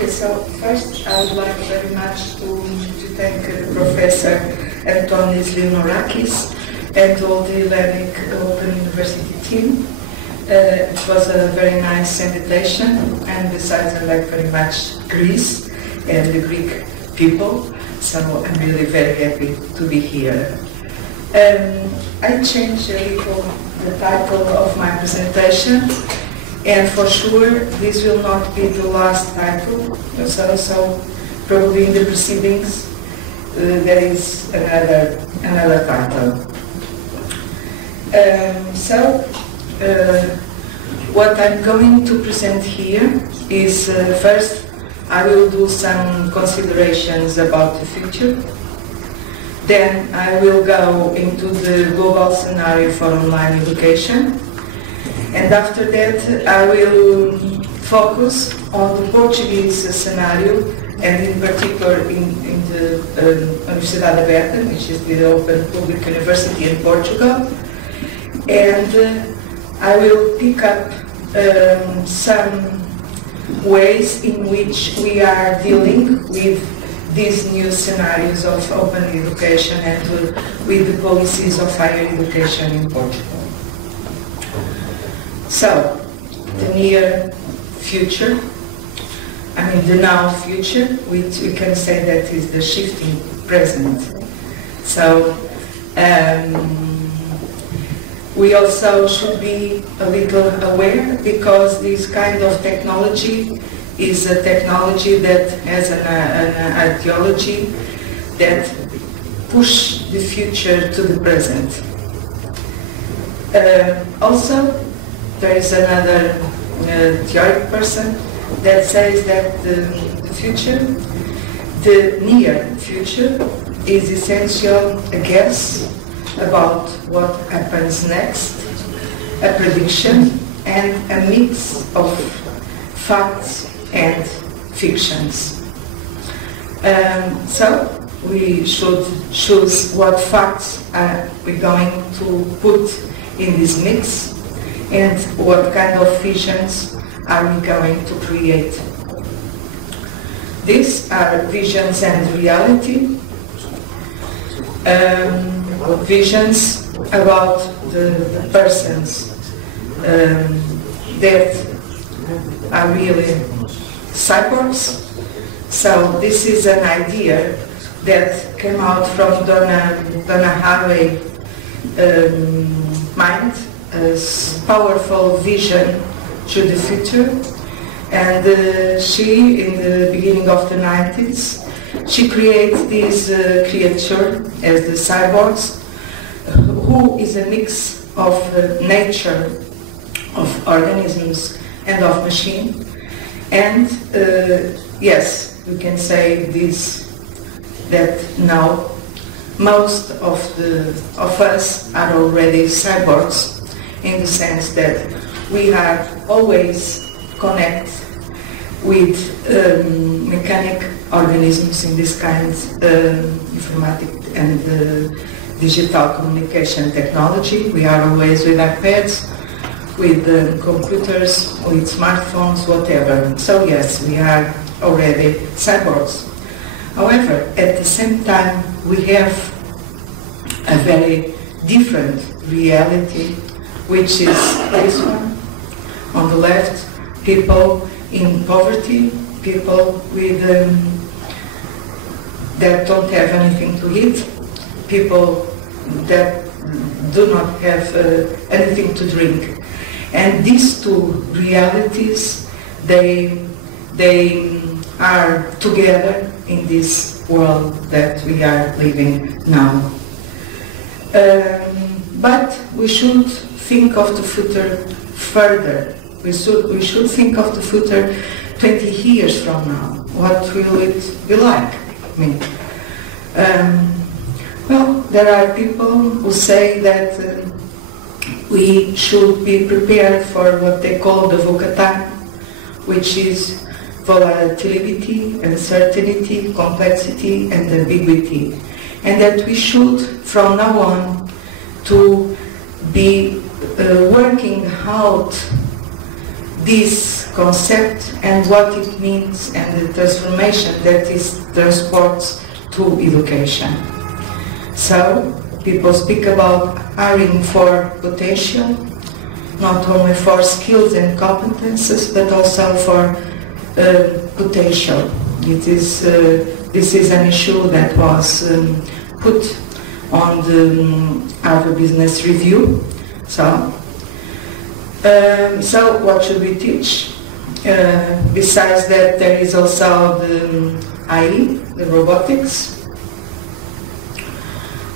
Okay, so first I would like very much to thank Professor Antonis Limorakis and all the Hellenic Open University team. It was a very nice invitation, and besides I like very much Greece and the Greek people, so I'm really very happy to be here. I changed a little the title of my presentation, and for sure this will not be the last title, so probably in the proceedings there is another title. What I'm going to present here is first I will do some considerations about the future. Then I will go into the global scenario for online education. And after that I will focus on the Portuguese scenario, and in particular in the Universidade Aberta, which is the open public university in Portugal. And I will pick up some ways in which we are dealing with these new scenarios of open education and with the policies of higher education in Portugal. So, the near future, the now future, which we can say that is the shifting present. So, we also should be a little aware, because this kind of technology is a technology that has an ideology that pushes the future to the present. Also, there is another theoretic person that says that the future, the near future, is essential a guess about what happens next, a prediction, and a mix of facts and fictions. So we should choose what facts are we going to put in this mix, and what kind of visions are we going to create. These are visions and reality. Visions about the persons that are really cyborgs. So this is an idea that came out from Donna Haraway's mind, a powerful vision to the future. And she, in the beginning of the 90s, she creates this creature as the cyborgs, who is a mix of nature, of organisms, and of machine. And yes, we can say this, that now most of us are already cyborgs, in the sense that we are always connected with mechanic organisms in this kind of informatic and digital communication technology. We are always with iPads, with computers, with smartphones, whatever. So yes, we are already cyborgs. However, at the same time, we have a very different reality, which is this one. On the left, people in poverty, people with that don't have anything to eat, people that do not have anything to drink. And these two realities, they are together in this world that we are living now. But we should think of the future further. We should think of the future 20 years from now. What will it be like? Well, there are people who say that we should be prepared for what they call the VUCA, which is volatility, uncertainty, complexity, and ambiguity. And that we should, from now on, to be working out this concept and what it means and the transformation that this transports to education. So people speak about hiring for potential, not only for skills and competences, but also for potential. This is an issue that was put on the Harvard Business Review. So what should we teach? Besides that, there is also the AI, the robotics.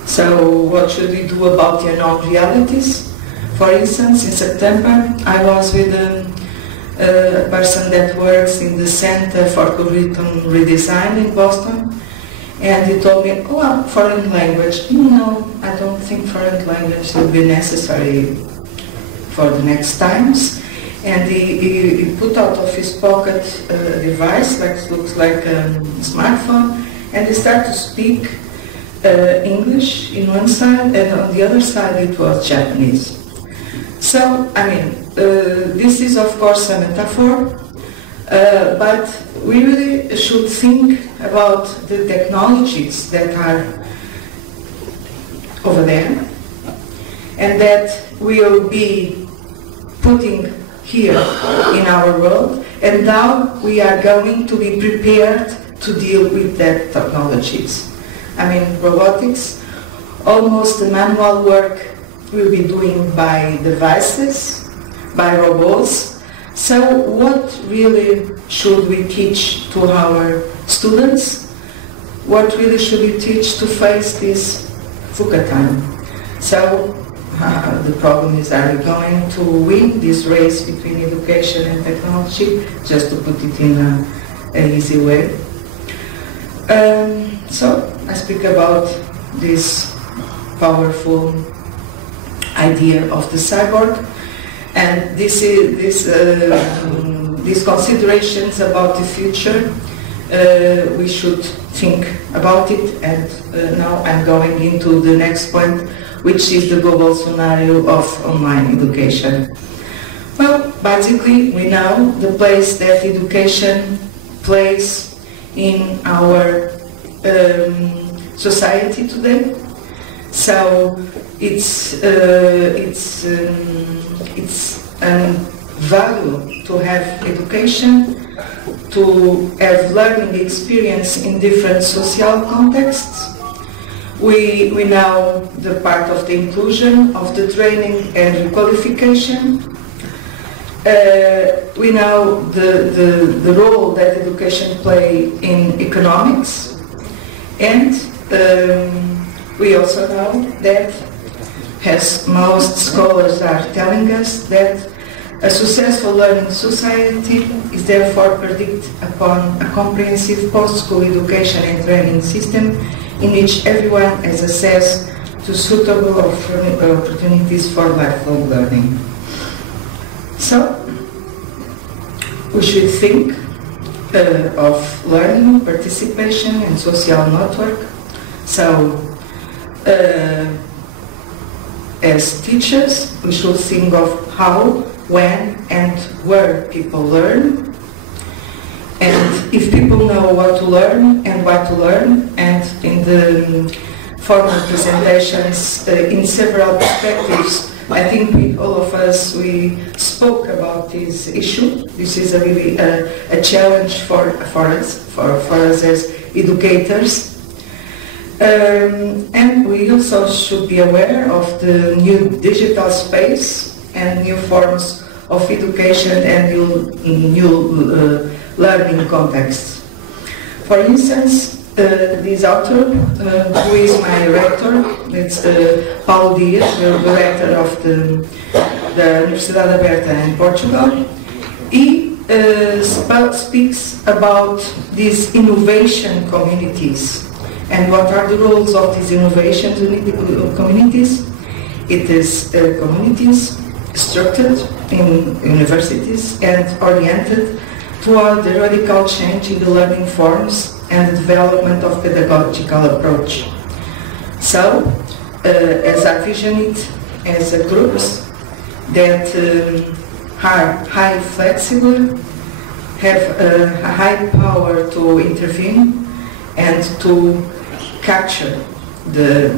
So what should we do about the unknown realities? For instance, in September, I was with a person that works in the Center for Curriculum Redesign in Boston, and he told me, oh, foreign language. No, I don't think foreign language will be necessary for the next times. And he put out of his pocket a device that looks like a smartphone, and he started to speak English in one side, and on the other side it was Japanese. So, I mean, this is of course a metaphor, but we really should think about the technologies that are over there and that we will be putting here in our world, and now we are going to be prepared to deal with that technologies. I mean, robotics, almost the manual work will be doing by devices, by robots. So what really should we teach to our students? What really should we teach to face this VUCA time? So the problem is, are we going to win this race between education and technology, just to put it in an easy way? So I speak about this powerful idea of the cyborg, and these considerations about the future, we should think about it, and now I'm going into the next point, which is the global scenario of online education. Well, basically we know the place that education plays in our society today. So it's value to have education, to have learning experience in different social contexts. We know the part of the inclusion, of the training and qualification. We know the role that education plays in economics, and we also know that, as most scholars are telling us, that a successful learning society is therefore predicated upon a comprehensive post-school education and training system in which everyone has access to suitable opportunities for lifelong learning. So, we should think of learning, participation, and social network. So, as teachers, we should think of how, when, and where people learn. And if people know what to learn and why to learn, and in the formal presentations, in several perspectives, I think all of us, we spoke about this issue. This is really a challenge for us as educators. And we also should be aware of the new digital space and new forms of education and new learning contexts. For instance, this author, who is my rector, it's Paulo Dias, the director of the Universidade Aberta in Portugal. He speaks about these innovation communities. And what are the roles of these innovation communities? It is communities structured in universities and oriented toward the radical change in the learning forms and the development of pedagogical approach. So, as I vision it as groups that are highly flexible, have a high power to intervene and to capture the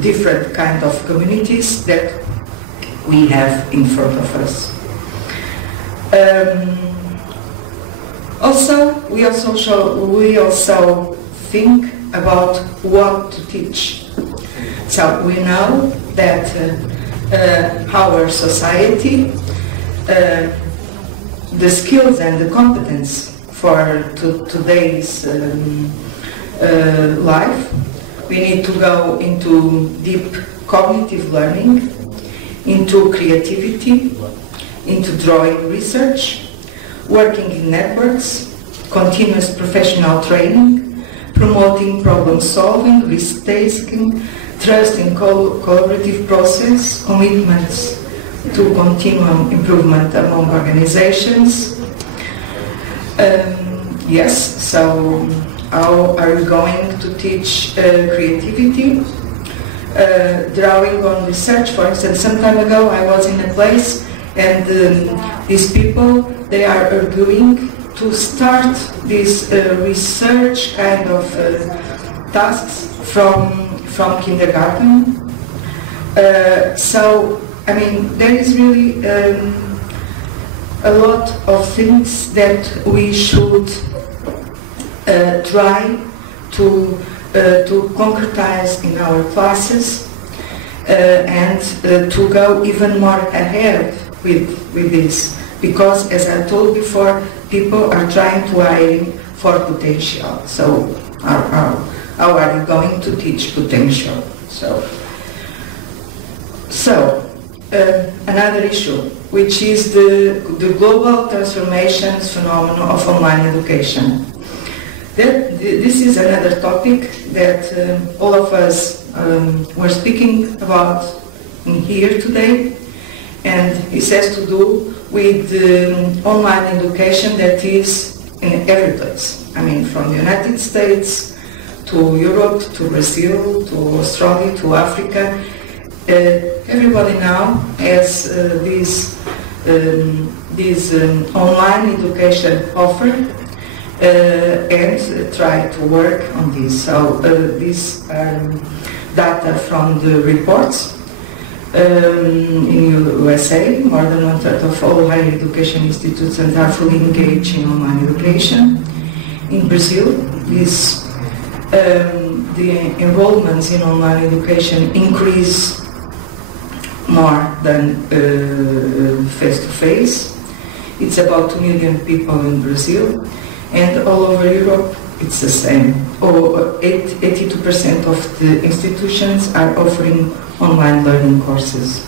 different kind of communities that we have in front of us. We also think about what to teach. So we know that our society, the skills and the competence for today's life, we need to go into deep cognitive learning, into creativity, into drawing research, working in networks, continuous professional training, promoting problem solving, risk taking, trust in collaborative process, commitments to continuum improvement among organizations. Yes, so how are we going to teach creativity? Drawing on research, for instance, some time ago I was in a place and these people, they are arguing to start this research kind of tasks from kindergarten. So, I mean, there is really a lot of things that we should try to concretize in our classes and to go even more ahead with this, because as I told before, people are trying to aim for potential. So how are we going to teach potential? So another issue, which is the global transformations phenomenon of online education. This is another topic that all of us were speaking about in here today, and it has to do with online education that is in every place. I mean, from the United States to Europe, to Brazil, to Australia, to Africa. Everybody now has this online education offer and try to work on this. So these are data from the reports. In USA, more than 1/3 of all higher education institutions are fully engaged in online education. In Brazil, the enrollments in online education increase more than face-to-face. It's about 2 million people in Brazil, and all over Europe it's the same. 82% of the institutions are offering online learning courses.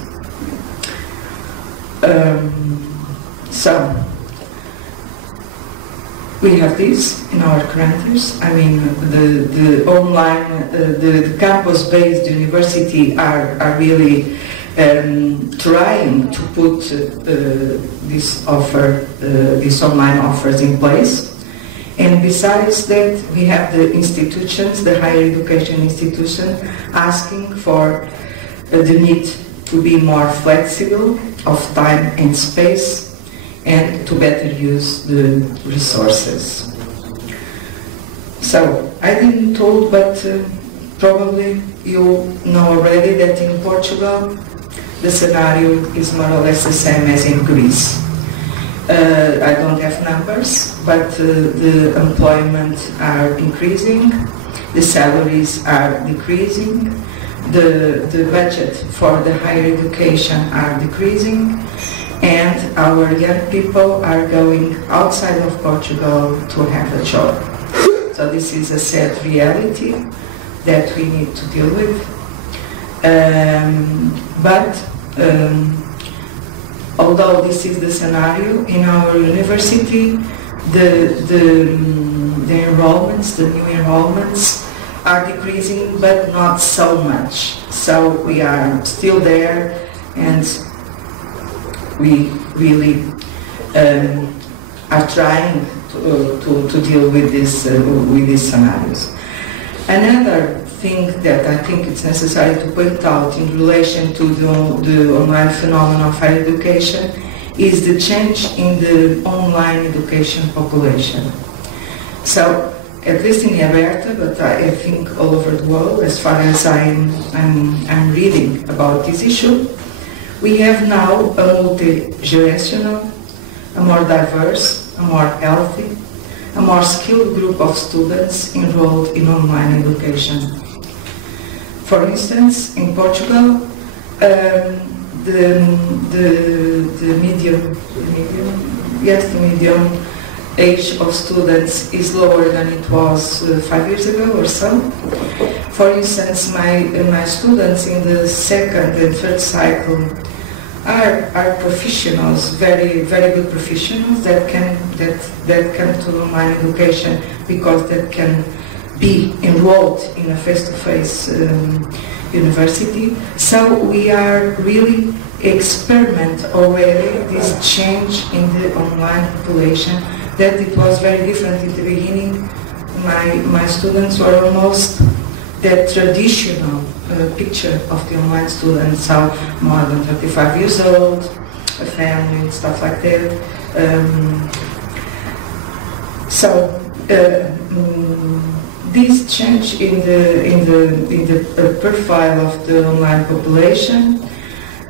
So we have this in our countries. I mean, the online, the campus-based university are really trying to put this offer, these online offers in place. And besides that, we have the institutions, the higher education institutions, asking for the need to be more flexible of time and space and to better use the resources. So, I didn't told, but probably you know already that in Portugal the scenario is more or less the same as in Greece. I don't have numbers, but the employment are increasing, the salaries are decreasing, the budget for the higher education are decreasing, and our young people are going outside of Portugal to have a job. So this is a sad reality that we need to deal with. Although this is the scenario in our university, the enrollments, the new enrollments are decreasing, but not so much. So we are still there, and we really are trying to deal with these scenarios. Another thing that I think it's necessary to point out in relation to the online phenomenon of higher education is the change in the online education population. So, at least in Alberta, but I think all over the world, as far as I'm reading about this issue, we have now a multi-generational, a more diverse, a more healthy, a more skilled group of students enrolled in online education. For instance, in Portugal, the medium age of students is lower than it was 5 years ago or so. For instance, my students in the second and third cycle are professionals, very good professionals that come to online education because that can be enrolled in a face-to-face university. So we are really experiment already this change in the online population, that it was very different in the beginning. My students were almost that traditional picture of the online students, so more than 35 years old, a family, stuff like that. This change in the profile of the online population,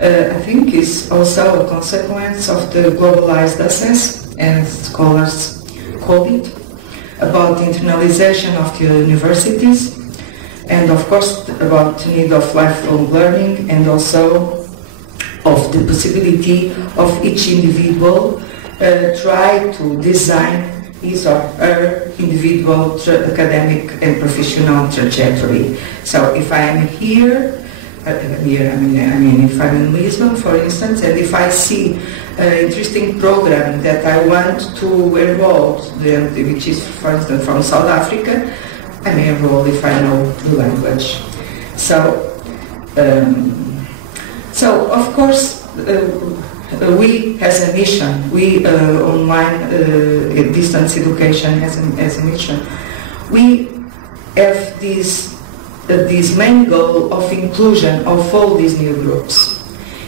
I think, is also a consequence of the globalized access, as scholars call it, about the internalization of the universities, and of course about the need of lifelong learning, and also of the possibility of each individual try to design his or her individual academic and professional trajectory. So if I am here, if I'm in Lisbon, for instance, and if I see an interesting program that I want to enroll, which is, for instance, from South Africa, I may enroll if I know the language. So of course, we as a mission, we online distance education as a mission, we have this main goal of inclusion of all these new groups.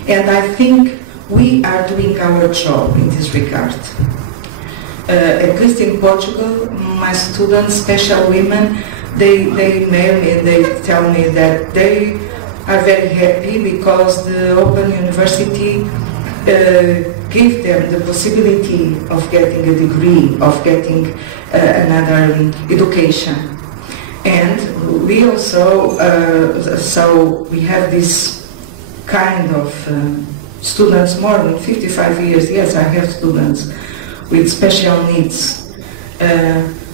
And I think we are doing our job in this regard. At least in Portugal, my students, special women, they mail me and they tell me that they are very happy because the Open University give them the possibility of getting a degree, of getting another education. And we also, so we have this kind of students, more than 55 years, yes, I have students with special needs,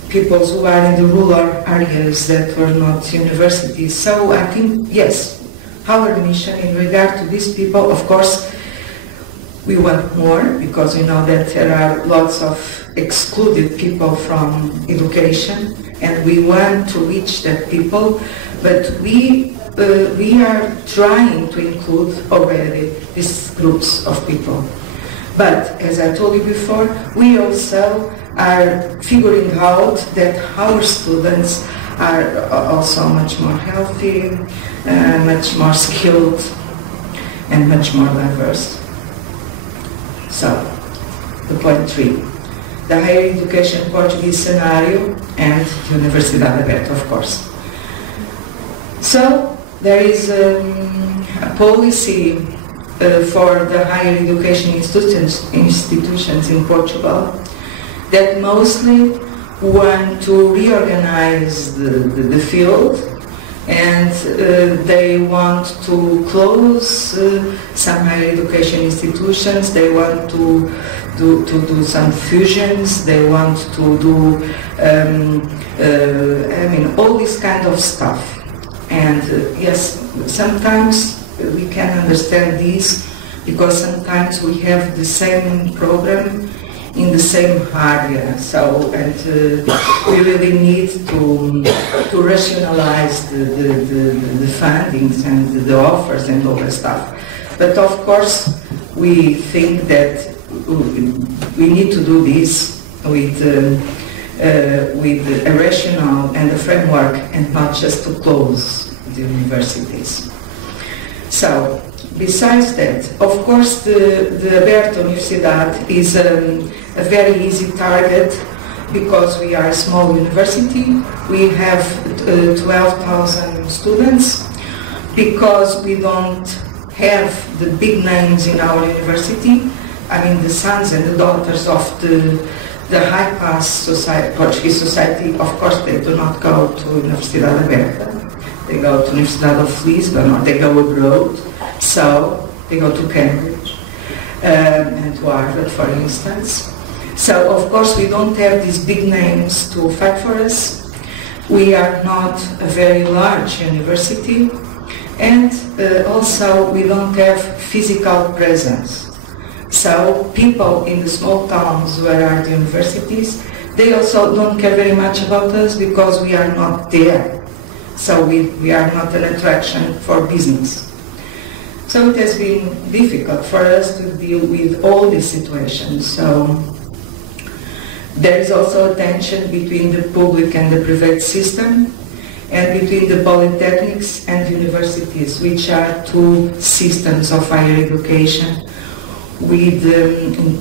people who are in the rural areas that were not universities. So I think, yes, our mission in regard to these people, of course, we want more, because we know that there are lots of excluded people from education, and we want to reach that people, but we are trying to include already these groups of people. But as I told you before, we also are figuring out that our students are also much more healthy, much more skilled, and much more diverse. So, the point 3, the higher education Portuguese scenario and the Universidade Aberta, of course. So, there is a policy for the higher education institutions in Portugal that mostly want to reorganize the field, and they want to close some higher education institutions. They want to do some fusions. They want to do all this kind of stuff. And yes, sometimes we can understand this because sometimes we have the same program in the same area. So, and we really need to rationalize the fundings and the offers and all that stuff. But of course, we think that we need to do this with a rationale and a framework, and not just to close the universities. So, besides that, of course, the Aberta Universidad is a very easy target because we are a small university. We have 12,000 students. Because we don't have the big names in our university, I mean the sons and the daughters of the high-class society, Portuguese society, of course they do not go to Universidade Aberta. They go to Universidade of Lisbon, or they go abroad, so they go to Cambridge and to Harvard, for instance. So of course we don't have these big names to fight for us. We are not a very large university. And also we don't have physical presence. So people in the small towns where are the universities, they also don't care very much about us because we are not there. So we are not an attraction for business. So it has been difficult for us to deal with all these situations. So there is also a tension between the public and the private system, and between the polytechnics and universities, which are two systems of higher education with, in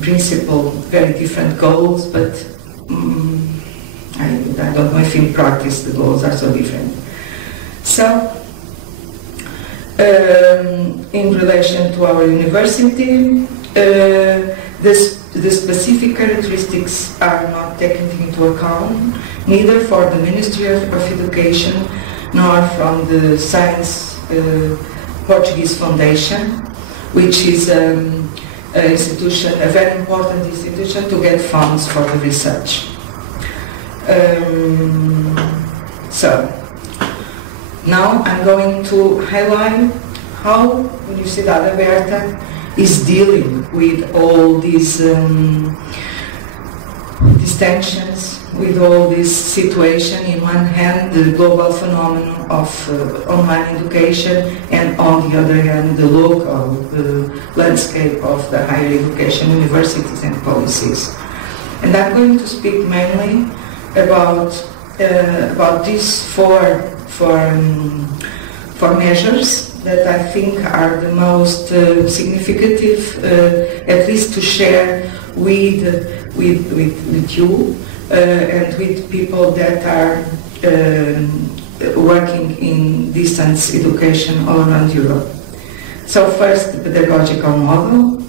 principle, very different goals, but I don't know if in practice the goals are so different. So, in relation to our university, the specific characteristics are not taken into account, neither for the Ministry of Education nor from the Science Portuguese Foundation, which is an institution, a very important institution to get funds for the research. So, now I'm going to highlight how Universidade Aberta is dealing with all these tensions, with all this situation. In one hand, the global phenomenon of online education, and on the other hand, the local landscape of the higher education, universities and policies. And I'm going to speak mainly about these four measures that I think are the most significant, at least to share with you and with people that are working in distance education all around Europe. So first, the pedagogical model.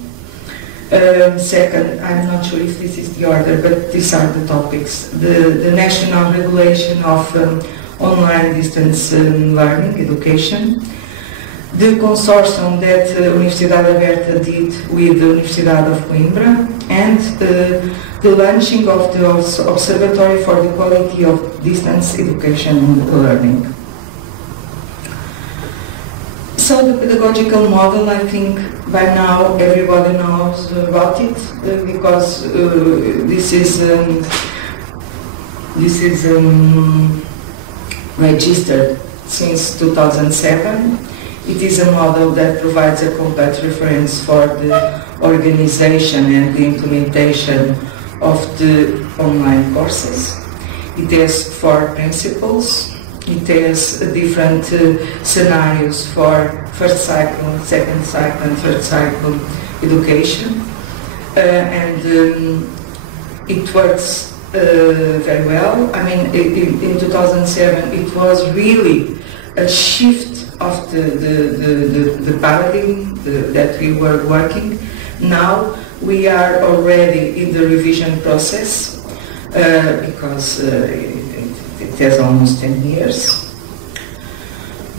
Second, I'm not sure if this is the order, but these are the topics. The national regulation of online distance learning, education. The consortium that Universidade Aberta did with the Universidade of Coimbra, and the launching of the Observatory for the Quality of Distance Education and Learning. So the pedagogical model, I think by now everybody knows about it, because this is registered since 2007. It is a model that provides a complete reference for the organization and the implementation of the online courses. It has 4 principles. It has different scenarios for first cycle, second cycle, and third cycle education. And it works very well. I mean, in 2007, it was really a shift of the paradigm that we were working. Now we are already in the revision process because it has almost 10 years.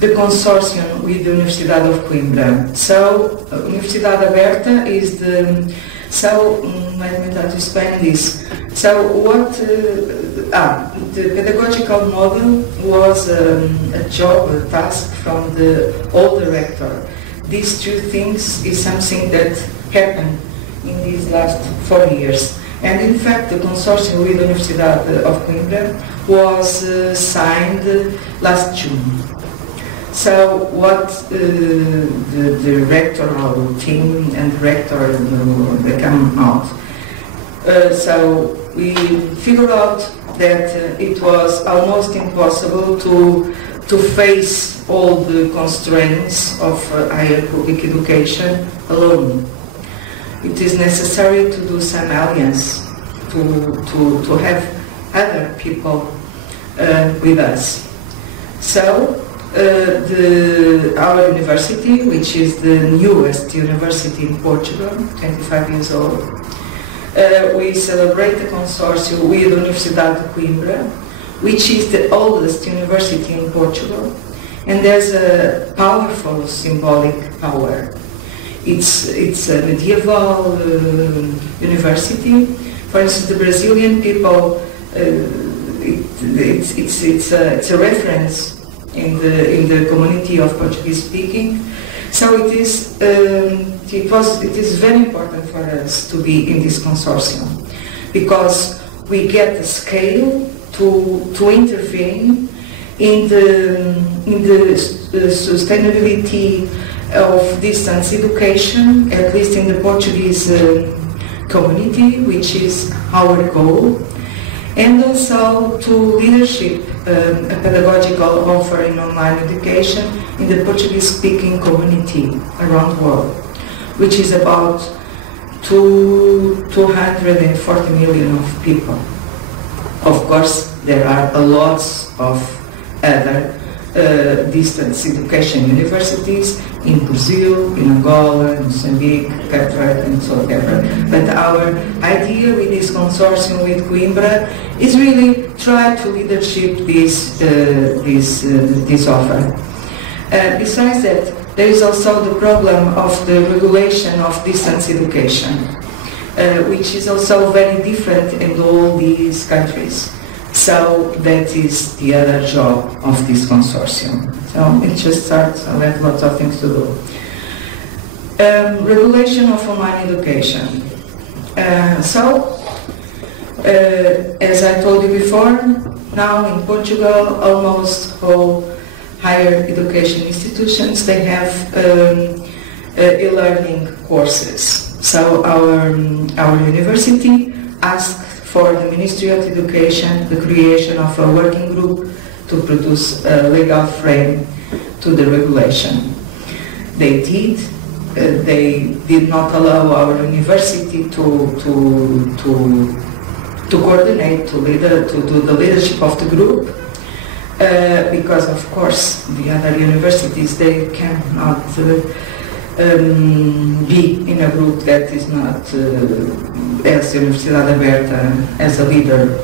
The consortium with the Universidade of Coimbra. So Universidade Aberta is the, let me try to explain this. So what, the pedagogical model was a job, a task from the old director. These 2 things is something that happened in these last 4 years. And in fact, the consortium with the Universidade of Coimbra was signed last June. So what the directorial team and director they come out. So we figured out that it was almost impossible to face all the constraints of higher public education alone. It is necessary to do some alliance, to have other people with us. So our university, which is the newest university in Portugal, 25 years old, we celebrate the consortium with Universidade de Coimbra, which is the oldest university in Portugal, and there's a powerful symbolic power. It's a medieval university. For instance, the Brazilian people, it's a reference in the community of Portuguese speaking. So it is very important for us to be in this consortium, because we get the scale to intervene in the sustainability of distance education, at least in the Portuguese community, which is our goal, and also to leadership a pedagogical offer in online education in the Portuguese-speaking community around the world, which is about 240 million of people. Of course, there are a lot of other distance education universities in Brazil, in Angola, Mozambique, Cape Verde, and so on. But our idea with this consortium with Coimbra is really try to leadership this offer. Besides that, there is also the problem of the regulation of distance education, which is also very different in all these countries. So that is the other job of this consortium. So it just starts, I have lots of things to do. Regulation of online education. As I told you before, now in Portugal, almost all higher education institutions, they have e-learning courses. So our university asked for the Ministry of Education the creation of a working group to produce a legal frame to the regulation. They did. They did not allow our university to coordinate, to do the leadership of the group, because of course the other universities, they cannot be in a group that is not as Universidade Aberta as a leader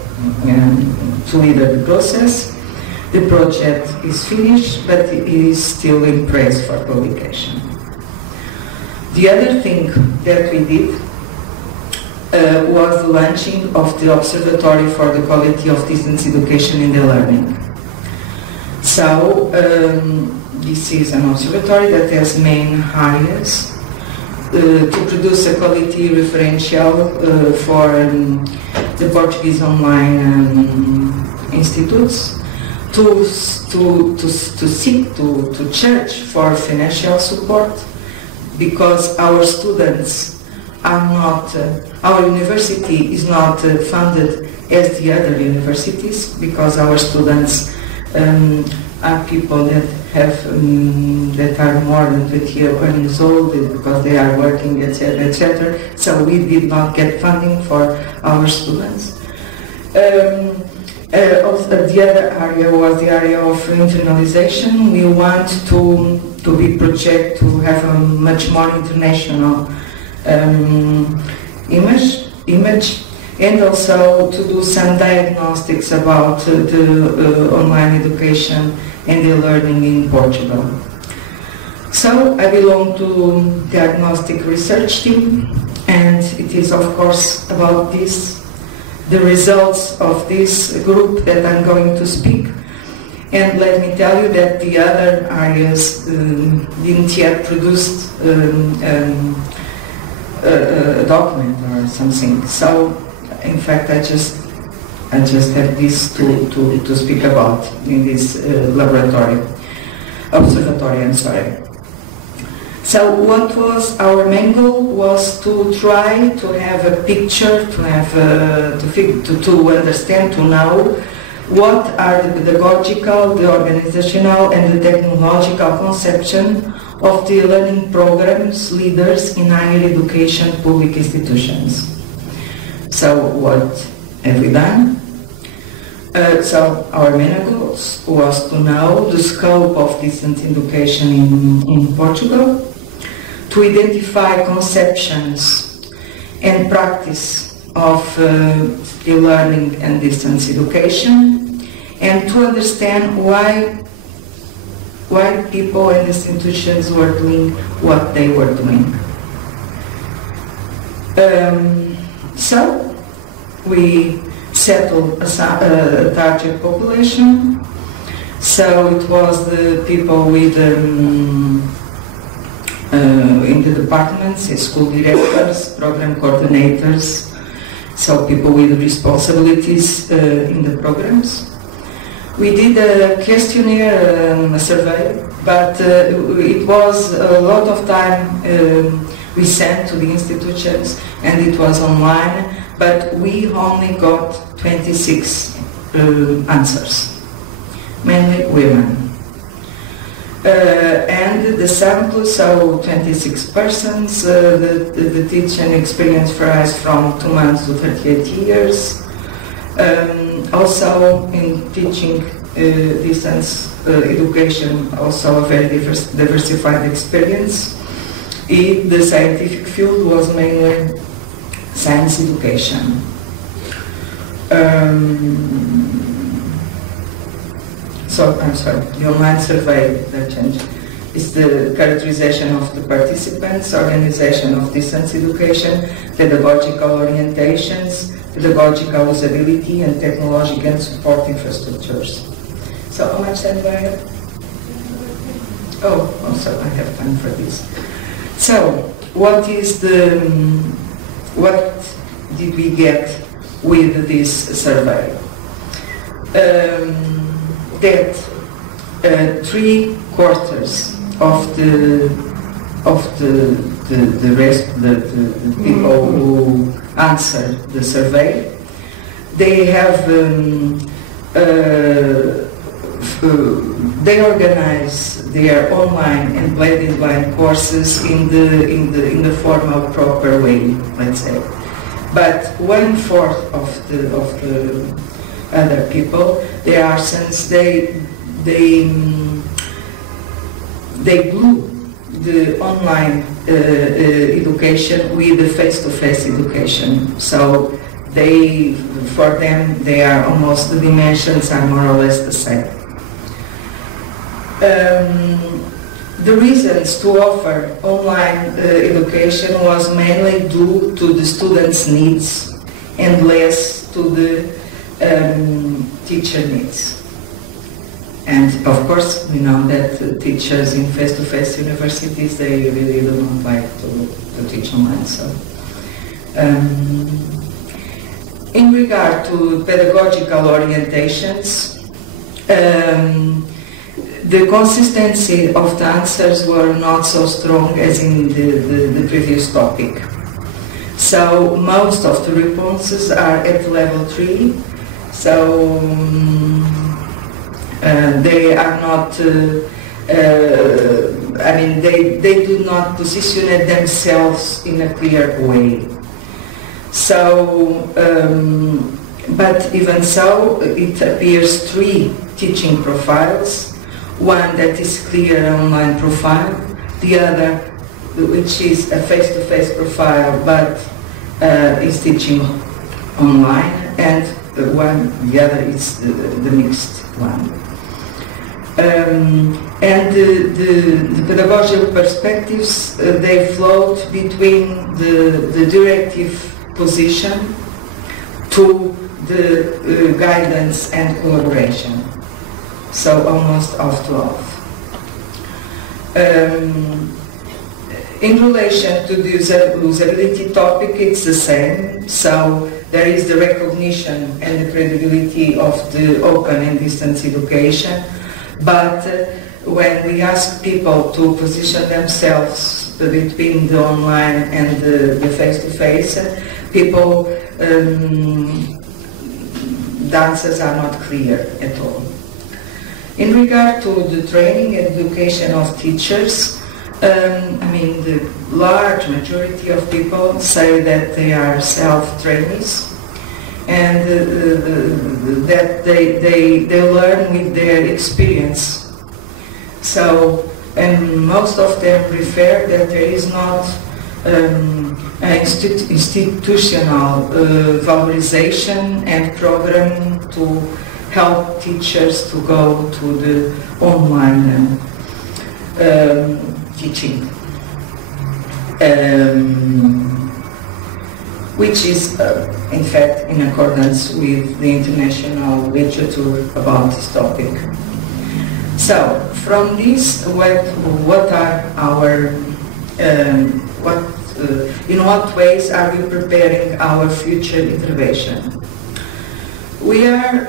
to lead the process. The project is finished, but it is still in press for publication. The other thing that we did was the launching of the Observatory for the Quality of Distance Education in the Learning. So this is an observatory that has main areas to produce a quality referential for the Portuguese online institutes, to search for financial support, because our students are not, our university is not funded as the other universities, because our students are people that have that are more than 20 years old, because they are working, etc., etc. So we did not get funding for our students. Also, the other area was the area of internalization. We want to to have a much more international image, and also to do some diagnostics about the online education and the learning in Portugal. So I belong to diagnostic research team, and it is of course about this, the results of this group that I'm going to speak. And let me tell you that the other areas didn't yet produce a document or something. So in fact I just have this to speak about in this observatory, I'm sorry. So what was our main goal was to try to have a picture, to have to understand, to know what are the pedagogical, the organizational, and the technological conception of the learning programs leaders in higher education public institutions. So what have we done? So our main goals was to know the scope of distance education in Portugal, to identify conceptions and practice of e-learning and distance education, and to understand why people and institutions were doing what they were doing. So we settled a target population. So it was the people with in the departments, school directors, program coordinators, so people with responsibilities in the programs. We did a questionnaire, a survey, but it was a lot of time we sent to the institutions, and it was online, but we only got 26 answers, mainly women. And the sample, so 26 persons, the teaching experience varies from 2 months to 38 years. Also in teaching distance education, also a very diversified experience. The scientific field was mainly science education. So, I'm sorry, the online survey that changed is the characterization of the participants, organization of distance education, pedagogical orientations, pedagogical usability, and technological and support infrastructures. So, how much time do I have? Oh, also I have time for this. So, what did we get with this survey? That 3/4 of the people who answered the survey, they have they organize their online and blended line courses in the formal proper way, let's say. But 1/4 of the other people, they are, since they glue the online education with the face-to-face education. So for them, they are almost, the dimensions are more or less the same. The reasons to offer online education was mainly due to the students' needs and less to the teacher needs. And of course, we know that teachers in face-to-face universities, they really do not like to teach online. So, in regard to pedagogical orientations, the consistency of the answers were not so strong as in the previous topic. So most of the responses are at level 3. So they are not, I mean, they do not position themselves in a clear way. So, but even so, it appears 3 teaching profiles, one that is clear online profile, the other which is a face-to-face profile but is teaching online, and the other is the mixed one. And the pedagogical perspectives, they float between the directive position to the guidance and collaboration. So almost off to off. In relation to the usability topic, it's the same. So there is the recognition and the credibility of the open and distance education. But when we ask people to position themselves between the online and the face-to-face, people answers are not clear at all. In regard to the training and education of teachers, the large majority of people say that they are self-trainees and that they learn with their experience. So, and most of them refer that there is not an institutional valorization and program to help teachers to go to the online teaching, which is in fact in accordance with the international literature about this topic. So from this, what are our in what ways are we preparing our future intervention? We are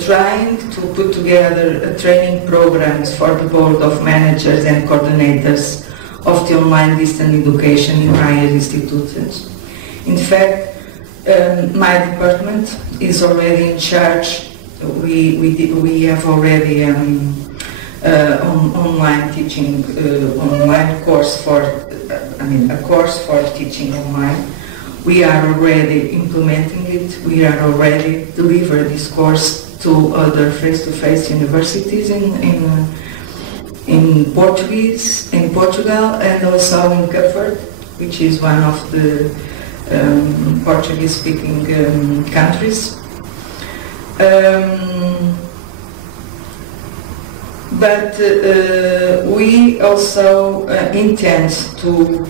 trying to put together training programs for the board of managers and coordinators of the online distance education in higher institutions. In fact, my department is already in charge. We have already online teaching, online course for, a course for teaching online. We are already implementing it. We are already delivering this course to other face-to-face universities in Portugal, and also in Cape Verde, which is one of the Portuguese-speaking countries. But we also intend to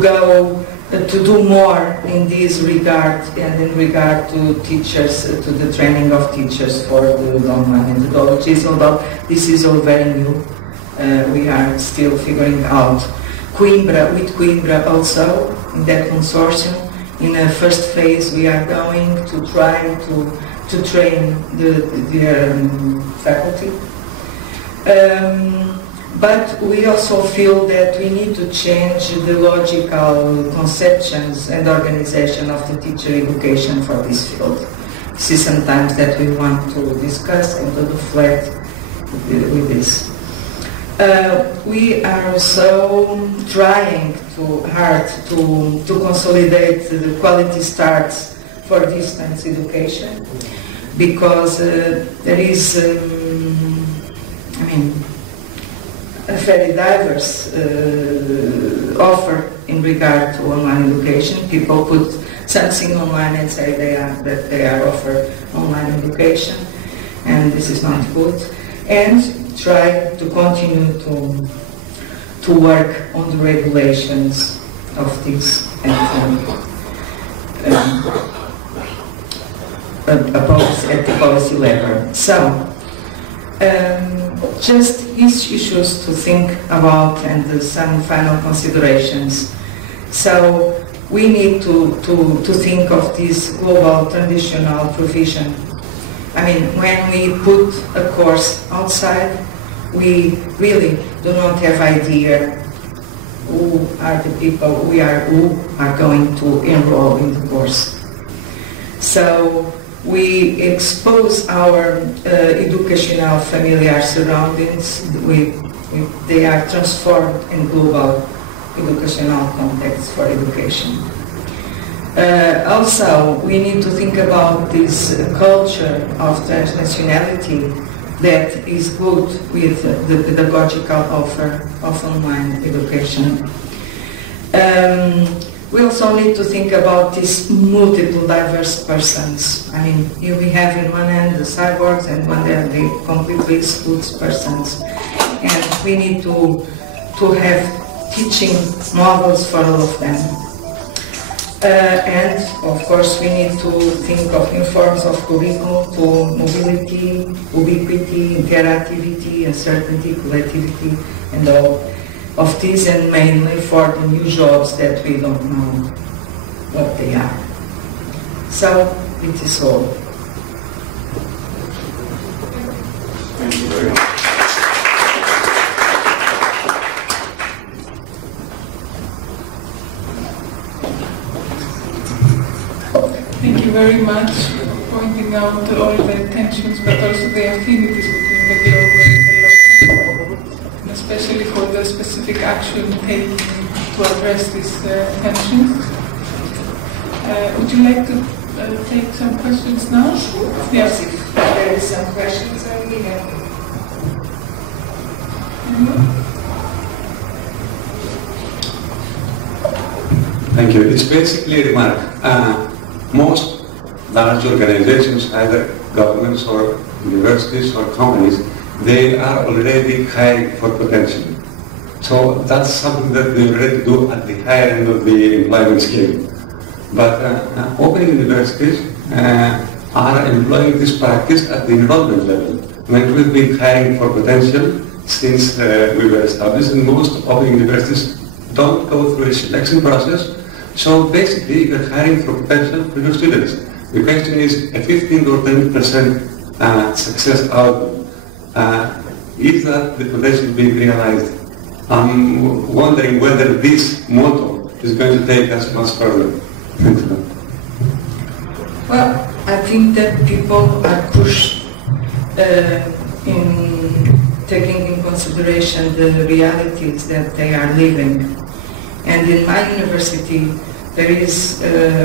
go to do more in this regard, and in regard to teachers, to the training of teachers for the online methodologies, although this is all very new. We are still figuring out. With Coimbra also, in that consortium, in a first phase we are going to try to train the faculty. But we also feel that we need to change the logical conceptions and organization of the teacher education for this field. This is sometimes that we want to discuss and to reflect with this. We are also trying hard to consolidate the quality starts for distance education, because there is a very diverse offer in regard to online education. People put something online and say that they are offer online education, and this is not good. And try to continue to work on the regulations of this and at the policy level. So. Just these issues to think about, and some final considerations. So we need to think of this global traditional provision. When we put a course outside, we really do not have idea who are the people who are going to enroll in the course. So we expose our educational familiar surroundings. They are transformed in global educational context for education. Also, we need to think about this culture of transnationality that is good with the pedagogical offer of online education. We also need to think about these multiple diverse persons. We have in one hand the cyborgs, and one hand the completely excludes persons. And we need to have teaching models for all of them. And of course we need to think of new forms of curriculum to mobility, ubiquity, interactivity, uncertainty, collectivity, and all of these, and mainly for the new jobs that we don't know what they are. So it is all. Thank you very much. Thank you very much for pointing pointing out all the tensions, but also the affinities between the global and the local, and especially for the specific action taken to address these tensions. Would you like to take some questions now? Yes. If there is some questions, I will have them. Thank you. It's basically a remark. Most large organizations, either governments or universities or companies, they are already hiring for potential. So that's something that they already do at the higher end of the employment scale. But open universities are employing this practice at the enrollment level. When we've been hiring for potential since we were established, and most open universities don't go through a selection process. So basically, you're hiring for potential for your students. The question is a 15 or 10% success outcome. Is that the potential being realized? I'm wondering whether this motto is going to take us much further. Well, I think that people are pushed in taking in consideration the realities that they are living. And in my university, there is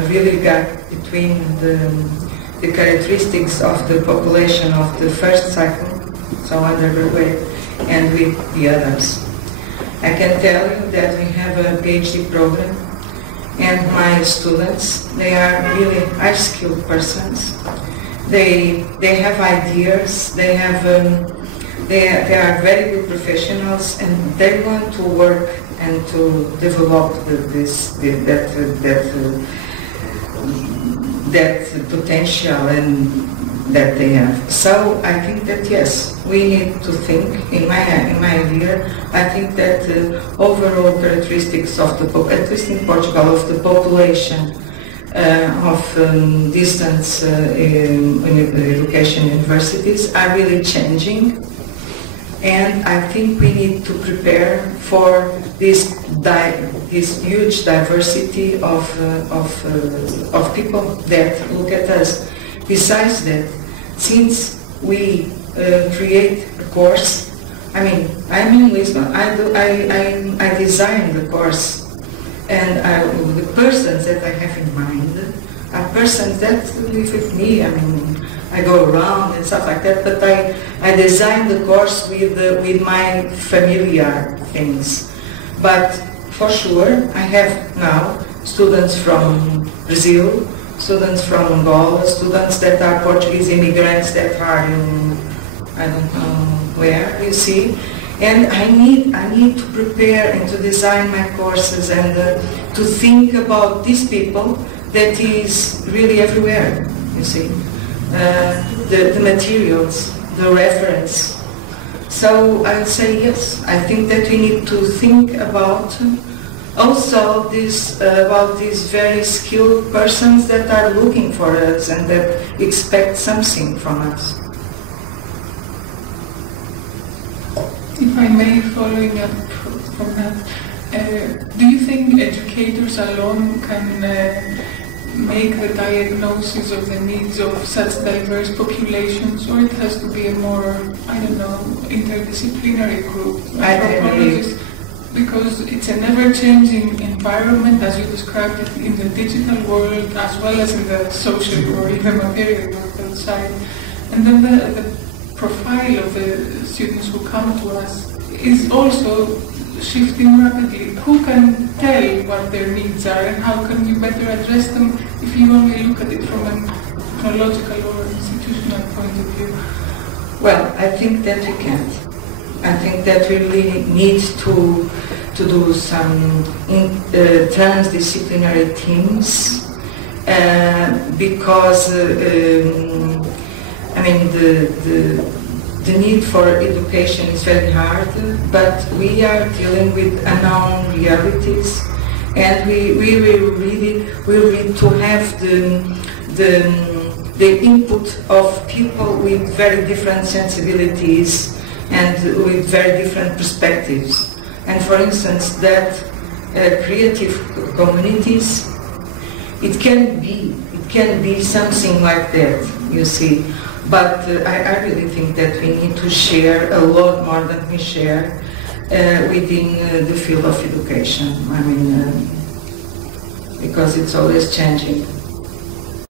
really a gap between the characteristics of the population of the first cycle, so undergraduate, and with the others. I can tell you that we have a PhD program, and my students, they are really high-skilled persons. They have ideas, they are very good professionals, and they want to work and to develop that potential and that they have. So I think that yes, we need to think. In my idea, I think that overall characteristics of at least in Portugal, of the population of distance education universities are really changing. And I think we need to prepare for this huge diversity of people that look at us. Besides that, since we create a course, I mean, I'm in Lisbon. I designed the course, and the persons that I have in mind are persons that live with me. I mean, I go around and stuff like that, but I designed the course with my familiar things. But for sure, I have now students from Brazil, students from Angola, students that are Portuguese immigrants that are in, I don't know where, you see. And I need to prepare and to design my courses and to think about these people that is really everywhere, you see. The materials, the reference. So I would say yes, I think that we need to think about also about these very skilled persons that are looking for us and that expect something from us. If I may, following up from that, do you think educators alone can make the diagnosis of the needs of such diverse populations, or it has to be a more, I don't know, interdisciplinary group? Anthropologists, because it's an ever-changing environment, as you described it, in the digital world as well as in the social or even material world outside. And then the profile of the students who come to us is also shifting rapidly. Who can tell what their needs are, and how can we better address them if you only look at it from a chronological or institutional point of view? Well, I think that we can't. I think that we really need to do some transdisciplinary teams because I mean the need for education is very hard, but we are dealing with unknown realities, and we will need to have the input of people with very different sensibilities and with very different perspectives. And for instance, that creative communities, it can can be something like that, you see. But I really think that we need to share a lot more than we share within the field of education. I mean, because it's always changing.